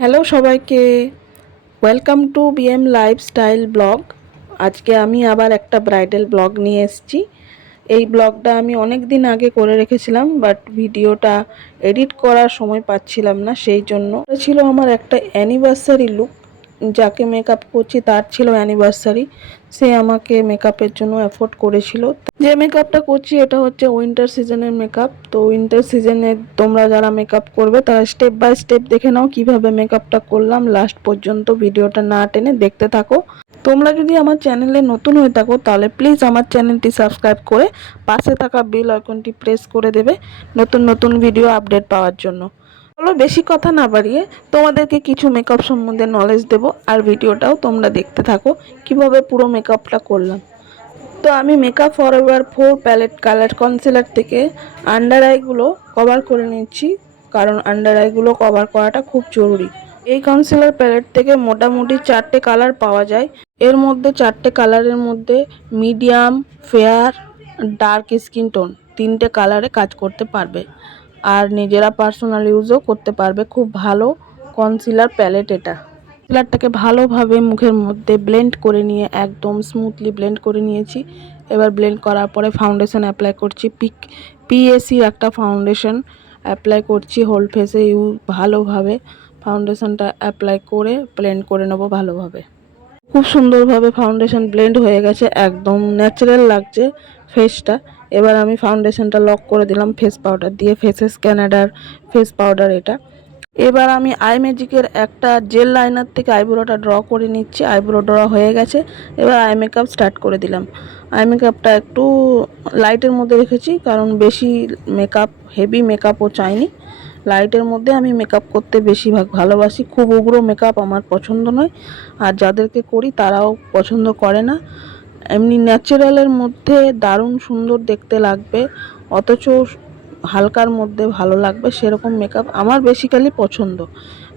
Hello সবাইকে, welcome to BM lifestyle blog. আজকে আমি আবার একটা ব্রাইডাল ব্লগ নিয়ে এসেছি। এই ব্লগটা আমি অনেক দিন আগে করে রেখেছিলাম, বাট ভিডিওটা এডিট করার সময় পাচ্ছিলাম না, সেই জন্য। এটা ছিল আমার একটা অ্যানিভার্সারি লুক। যাকে মেকআপ করছি তার ছিল অ্যানিভার্সারি, সে আমাকে মেকআপের জন্য অ্যাফোর্ড করেছিল। যে মেকআপটা করছি এটা হচ্ছে উইন্টার সিজনের মেকআপ। তো উইন্টার সিজনে তোমরা যারা মেকআপ করবে তারা স্টেপ বাই স্টেপ দেখে নাও কিভাবে মেকআপটা করলাম। লাস্ট পর্যন্ত ভিডিওটা না টেনে দেখতে থাকো। তোমরা যদি আমার চ্যানেলে নতুন হয়ে থাকো তাহলে প্লিজ আমার চ্যানেলটি সাবস্ক্রাইব করে পাশে থাকা বেল আইকনটি প্রেস করে দেবে নতুন নতুন ভিডিও আপডেট পাওয়ার জন্য। চলো বেশি কথা না বাড়িয়ে তোমাদেরকে কিছু মেকআপ সম্বন্ধে নলেজ দেবো, আর ভিডিওটাও তোমরা দেখতে থাকো কিভাবে পুরো মেকআপটা করলাম। তো আমি makeup forever 4 palette colour concealer থেকে আন্ডার আইগুলো কভার করে নিচ্ছি, কারণ আন্ডার আইগুলো কভার করাটা খুব জরুরি। এই কনসিলার প্যালেট থেকে মোটামুটি 4টে কালার পাওয়া যায়। এর মধ্যে 4টে কালারের মধ্যে medium, fair, dark skin tone 3টে কালারে কাজ করতে পারবে, আর নিজেরা পার্সোনাল ইউজও করতে পারবে। খুব ভালো কনসিলার প্যালেট এটা। কনসিলারটাকে ভালোভাবে মুখের মধ্যে ব্লেন্ড করে নিয়ে একদম স্মুথলি ব্লেন্ড করে নিয়েছি। এবার ব্লেন্ড করার পরে ফাউন্ডেশন অ্যাপ্লাই করছি। পিএসির একটা ফাউন্ডেশন অ্যাপ্লাই করছি হোল ফেসে। ভালোভাবে ফাউন্ডেশনটা অ্যাপ্লাই করে ব্লেন্ড করে নেবো ভালোভাবে। খুব সুন্দরভাবে ফাউন্ডেশন ব্লেন্ড হয়ে গেছে, একদম ন্যাচারাল লাগছে ফেসটা। এবার আমি ফাউন্ডেশনটা লক করে দিলাম ফেস পাউডার দিয়ে, ফেসেস ক্যানাডার ফেস পাউডার এটা। এবার আমি আই ম্যাজিকের একটা জেল লাইনার থেকে আইব্রোটা ড্র করে নিচ্ছি। আইব্রো ড্র হয়ে গেছে, এবার আই মেকআপ স্টার্ট করে দিলাম। আই মেকআপটা একটু লাইটের মধ্যে রেখেছি, কারণ বেশি মেকআপ হেভি মেকআপও চাইনি। লাইটের মধ্যে আমি মেকআপ করতে বেশিরভাগ ভালোবাসি। খুব উগ্র মেকআপ আমার পছন্দ নয়, আর যাদেরকে করি তারাও পছন্দ করে না। এমনি ন্যাচারালের মধ্যে দারুণ সুন্দর দেখতে লাগবে, অথচ হালকার মধ্যে ভালো লাগবে, সেরকম মেকআপ আমার বেসিক্যালি পছন্দ।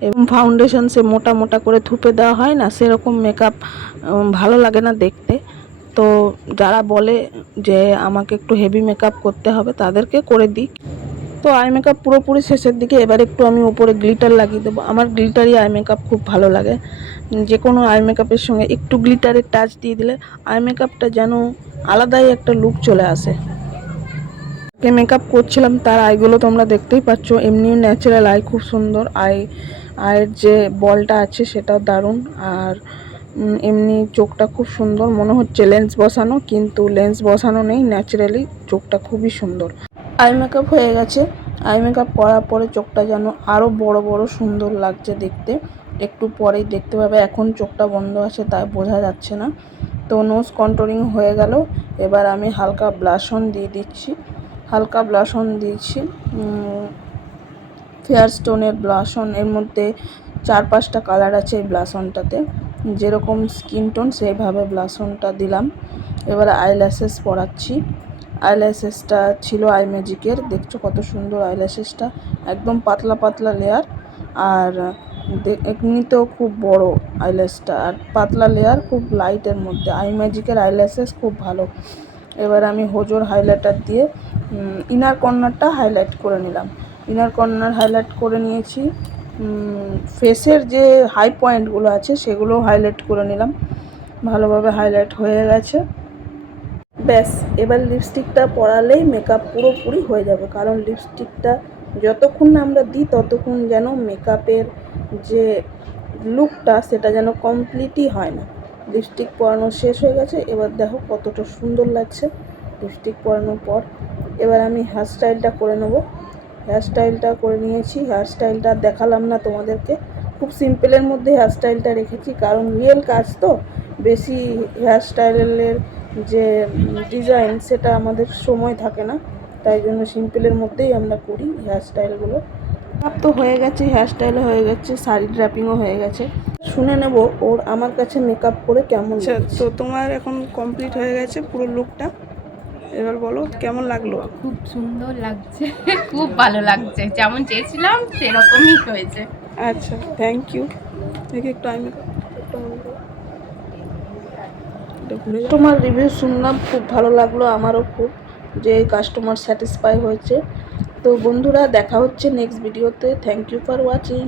এবং ফাউন্ডেশন সে মোটা মোটা করে থুপে দেওয়া হয় না, সেরকম মেকআপ ভালো লাগে না দেখতে। তো যারা বলে যে আমাকে একটু হেভি মেকআপ করতে হবে তাদেরকে করে দিই। তো আই মেকআপ পুরোপুরি শেষের দিকে। এবার একটু আমি উপরে গ্লিটার লাগিয়ে দেবো। আমার গ্লিটারই আই মেকআপ খুব ভালো লাগে। যে কোনো আই মেকআপের সঙ্গে একটু গ্লিটারের টাচ দিয়ে দিলে আই মেকআপটা যেন আলাদাই একটা লুক চলে আসে। যে মেকআপ করছিলাম তার আইগুলো তোমরা দেখতেই পাচ্ছ, এমনিও ন্যাচারাল আই, খুব সুন্দর আয়ের যে বলটা আছে সেটাও দারুণ। আর এমনি চোখটা খুব সুন্দর, মনে হচ্ছে লেন্স বসানো, কিন্তু লেন্স বসানো নেই, ন্যাচারালি চোখটা খুবই সুন্দর। আই মেকআপ হয়ে গেছে। আই মেকআপ করার পরে চোখটা যেন আরও বড় বড় সুন্দর লাগছে দেখতে। একটু পরেই দেখতে পাবে, এখন চোখটা বন্ধ আছে তাই বোঝা যাচ্ছে না। তো নোজ কন্ট্রোলিং হয়ে গেল। এবার আমি হালকা ব্লাশ অন দিয়ে দিচ্ছি। হালকা ব্লাশ অন দিয়েছি, ফেয়ার স্টোনের ব্লাশ অন। এর মধ্যে 4-5টা কালার আছে এই ব্লাশ অনটাতে, যেরকম স্কিন টোন সেইভাবে ব্লাশ অনটা দিলাম। এবার আইল্যাশেস পরাচ্ছি। আইল্যাশেসটা ছিল আই ম্যাজিকের, দেখছো কত সুন্দর আইল্যাশেসটা, একদম পাতলা পাতলা লেয়ার। আর এমনিতেও খুব বড় আইল্যাশটা, আর পাতলা লেয়ার, খুব লাইটের মধ্যে। আই ম্যাজিকের আইল্যাশেস খুব ভালো। এবার আমি হোজোর হাইলাইটার দিয়ে ইনার কর্নারটা হাইলাইট করে নিলাম। ইনার কর্নার হাইলাইট করে নিয়েছি। ফেসের যে হাই পয়েন্টগুলো আছে সেগুলো হাইলাইট করে নিলাম। ভালোভাবে হাইলাইট হয়ে গেছে। ব্যাস, এবার লিপস্টিকটা পরালেই মেকআপ পুরোপুরি হয়ে যাবে, কারণ লিপস্টিকটা যতক্ষণ না আমরা দিই ততক্ষণ যেন মেকআপের যে লুকটা সেটা যেন কমপ্লিটই হয় না। লিপস্টিক পরানো শেষ হয়ে গেছে, এবার দেখো কতটা সুন্দর লাগছে লিপস্টিক পরানোর পর। এবার আমি হেয়ার স্টাইলটা করে নেব। হেয়ার স্টাইলটা করে নিয়েছি। হেয়ার স্টাইলটা দেখালাম না তোমাদেরকে, খুব সিম্পলের মধ্যে হেয়ার স্টাইলটা রেখেছি, কারণ রিয়েল কাজ তো, বেশি হেয়ার স্টাইলের যে ডিজাইন সেটা আমাদের সময় থাকে না, তাই জন্য সিম্পলের মধ্যেই আমরা করি হেয়ার স্টাইলগুলো। সব তো হয়ে গেছে, হেয়ার স্টাইলও হয়ে গেছে, শাড়ি ড্র্যাপিংও হয়ে গেছে। শুনে নেব ওর আমার কাছে মেকআপ করে কেমন লাগছে। তো তোমার এখন কমপ্লিট হয়ে গেছে পুরো লুকটা, এবার বলো কেমন লাগলো। খুব সুন্দর লাগছে, খুব ভালো লাগছে, যেমন চেয়েছিলাম সেরকমই হয়েছে। আচ্ছা, থ্যাংক ইউ। দেখি একটু আমি তোমার রিভিউ শুনলাম, খুব ভালো লাগলো আমারও খুব, যে কাস্টমার স্যাটিসফাই হয়েছে। তো বন্ধুরা দেখা হচ্ছে নেক্সট ভিডিওতে। Thank you for watching.